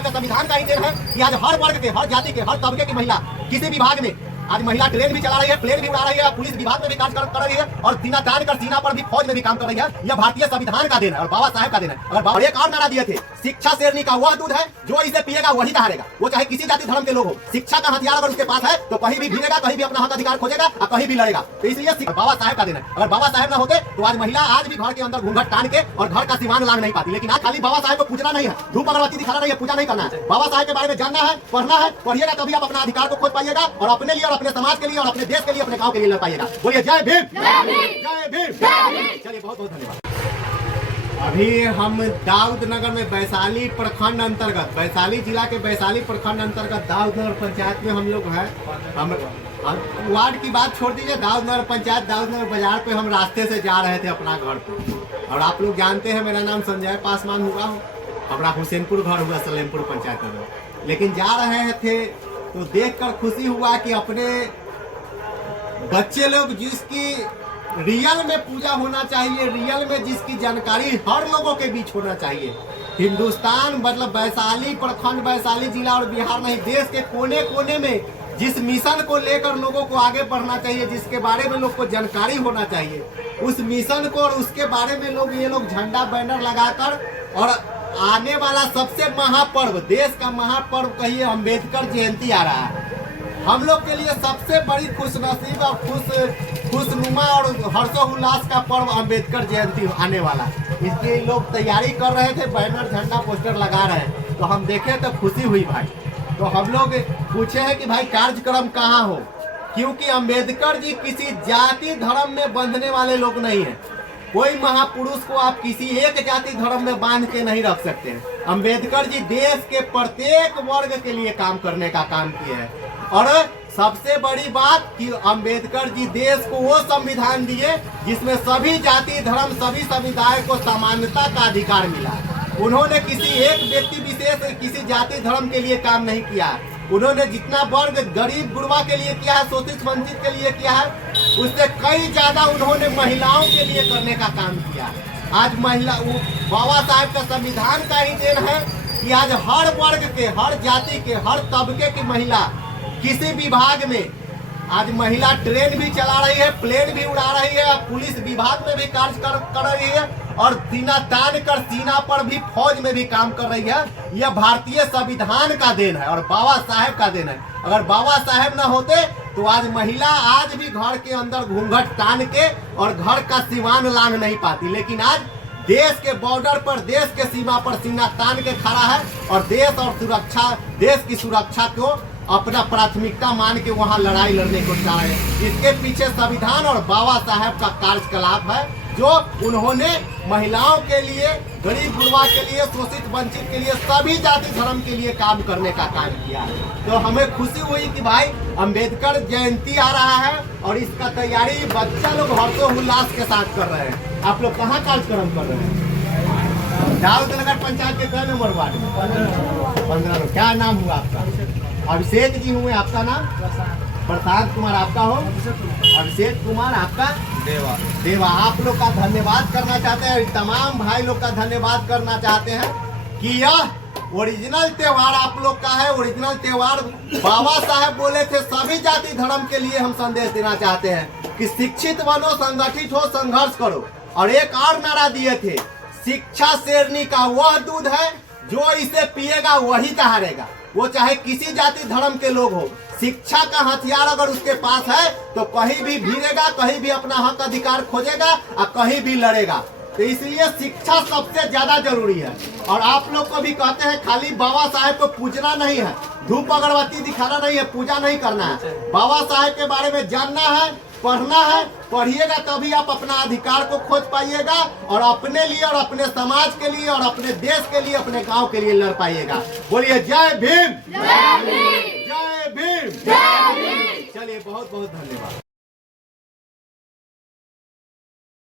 साहब का संविधान का ही देन है कि आज हर वर्ग के, हर जाति के, हर तबके की महिला किसी विभाग में आज महिला ट्रेन भी चला रही है, प्लेन भी उड़ा रही है, पुलिस विभाग में भी कार्य कर रही है और सीना तान कर सीना पर भी फौज में भी काम कर रही है। यह भारतीय संविधान का देन है और बाबा साहेब का देन है। और एक और नारा दिए थे, शिक्षा शेरनी का वह दूध है जो इसे पिएगा वही हारेगा। वो चाहे किसी जाति धर्म के लोग हो, शिक्षा का हथियार अगर उसके पास है तो कहीं भी भिड़ेगा, कहीं भी अपना हक अधिकार खोजेगा और कहीं भी लड़ेगा। तो इसलिए बाबा साहेब का देन है। अगर बाबा साहेब न होते तो आज महिला आज भी घर के अंदर घूंघट टान के और घर का सीमान लांग नहीं पाती। लेकिन आज खाली बाबा साहेब को पूजना नहीं है, धूप अगरबत्ती दिखाना नहीं है, पूजा नहीं करना है। बाबा साहेब के बारे में जानना है, पढ़ना है, पढ़िएगा तभी आप अपना अधिकार को खोज पाइएगा और अपने लिए और अपने समाज के लिए और अपने देश के लिए, अपने गांव के लिए लड़ पाइएगा। बोलिए जय भीम, जय भीम, जय भीम। चलिए बहुत बहुत धन्यवाद। अभी हम दाऊदनगर में वैशाली प्रखंड अंतर्गत, वैशाली जिला के वैशाली प्रखंड अंतर्गत दाऊदनगर पंचायत में हम लोग हैं। हम वार्ड की बात छोड़ दीजिए, दाऊदनगर पंचायत, दाऊदनगर बाजार पे हम रास्ते से जा रहे थे अपना घर पे। और आप लोग जानते हैं मेरा नाम संजय पासवान हुआ, हमारा हुसैनपुर घर हुआ सलेमपुर पंचायत में। लेकिन जा रहे थे तो देखकर खुशी हुआ कि अपने बच्चे लोग जिसकी रियल में पूजा होना चाहिए, रियल में जिसकी जानकारी हर लोगों के बीच होना चाहिए। हिंदुस्तान मतलब वैशाली प्रखंड, वैशाली जिला और बिहार नहीं, देश के कोने कोने में जिस मिशन को लेकर लोगों को आगे बढ़ना चाहिए, जिसके बारे में लोग को जानकारी होना चाहिए, उस मिशन को और उसके बारे में ये लोग झंडा बैनर लगाकर और आने वाला सबसे महापर्व, देश का महापर्व कहिए, अम्बेडकर जयंती आ रहा है। हम लोग के लिए सबसे बड़ी खुशनसीब और खुशनुमा और हर्षोल्लास का पर्व अम्बेडकर जयंती आने वाला है। इसकी लोग तैयारी कर रहे थे, बैनर झंडा पोस्टर लगा रहे हैं, तो हम देखे तो खुशी हुई भाई। तो हम लोग पूछे हैं कि भाई कार्यक्रम कहाँ हो, क्योंकि अम्बेडकर जी किसी जाति धर्म में बंधने वाले लोग नहीं है। कोई महापुरुष को आप किसी एक जाति धर्म में बांध के नहीं रख सकते हैं। अम्बेडकर जी देश के प्रत्येक वर्ग के लिए काम करने का काम किए हैं। और सबसे बड़ी बात कि अम्बेडकर जी देश को वो संविधान दिए जिसमें सभी जाति धर्म, सभी समुदाय को समानता का अधिकार मिला। उन्होंने किसी एक व्यक्ति विशेष, किसी जाति धर्म के लिए काम नहीं किया। उन्होंने जितना वर्ग गरीब गुरबा के लिए किया है, शोषित वंचित के लिए किया है, उससे कई ज्यादा उन्होंने महिलाओं के लिए करने का काम किया। आज महिला, बाबा साहेब का संविधान का ही देन है कि आज हर वर्ग के, हर जाति के, हर तबके की महिला किसी विभाग में, आज महिला ट्रेन भी चला रही है, प्लेन भी उड़ा रही है, पुलिस विभाग में भी कार्य कर रही है और सीना तान कर सीना पर भी फौज में भी काम कर रही है। यह भारतीय संविधान का देन है और बाबा साहेब का देन है। अगर बाबा साहेब न होते तो आज महिला आज भी घर के अंदर घूंघट तान के और घर का सीमान लांग नहीं पाती। लेकिन आज देश के बॉर्डर पर, देश के सीमा पर सीना तान के खड़ा है और देश और सुरक्षा, देश की सुरक्षा को अपना प्राथमिकता मान के वहाँ लड़ाई लड़ने को चाह रहे हैं। इसके पीछे संविधान और बाबा साहेब का कार्यकलाप है, जो उन्होंने महिलाओं के लिए, गरीब गुरबा के लिए, शोषित वंचित के लिए, सभी जाति धर्म के लिए काम करने का काम किया है। तो हमें खुशी हुई कि भाई अम्बेडकर जयंती आ रहा है और इसका तैयारी बच्चा लोग हर्षोल्लास के साथ कर रहे हैं। आप लोग कहाँ कार्यक्रम कर रहे हैं? दाऊदनगर पंचायत के कई नंबर वार्ड में? 15। क्या नाम हुआ आपका? अभिषेक जी हुए, आपका नाम? प्रसाद कुमार आपका हो? अभिषेक कुमार आपका? देवा। आप लोग का धन्यवाद करना चाहते हैं, तमाम भाई लोग का धन्यवाद करना चाहते हैं कि यह ओरिजिनल त्योहार आप लोग का है। ओरिजिनल त्योहार बाबा साहेब बोले थे, सभी जाति धर्म के लिए हम संदेश देना चाहते हैं कि शिक्षित बनो, संगठित हो, संघर्ष करो। और एक और नारा दिए थे, शिक्षा शेरनी का वह दूध है जो इसे पिएगा वही हारेगा। वो चाहे किसी जाति धर्म के लोग हो, शिक्षा का हथियार अगर उसके पास है तो कहीं भी भिड़ेगा, कहीं भी अपना हक अधिकार खोजेगा और कहीं भी लड़ेगा। तो इसलिए शिक्षा सबसे ज्यादा जरूरी है। और आप लोग को भी कहते हैं खाली बाबा साहेब को पूजना नहीं है, धूप अगरबत्ती दिखाना नहीं है, पूजा नहीं करना है। बाबा साहेब के बारे में जानना है, पढ़ना है, पढ़िएगा तभी आप अपना अधिकार को खोज पाइएगा और अपने लिए और अपने समाज के लिए और अपने देश के लिए, अपने गांव के लिए लड़ पाइएगा। बोलिए जय भीम, जय भीम, जय भीम। चलिए बहुत बहुत धन्यवाद।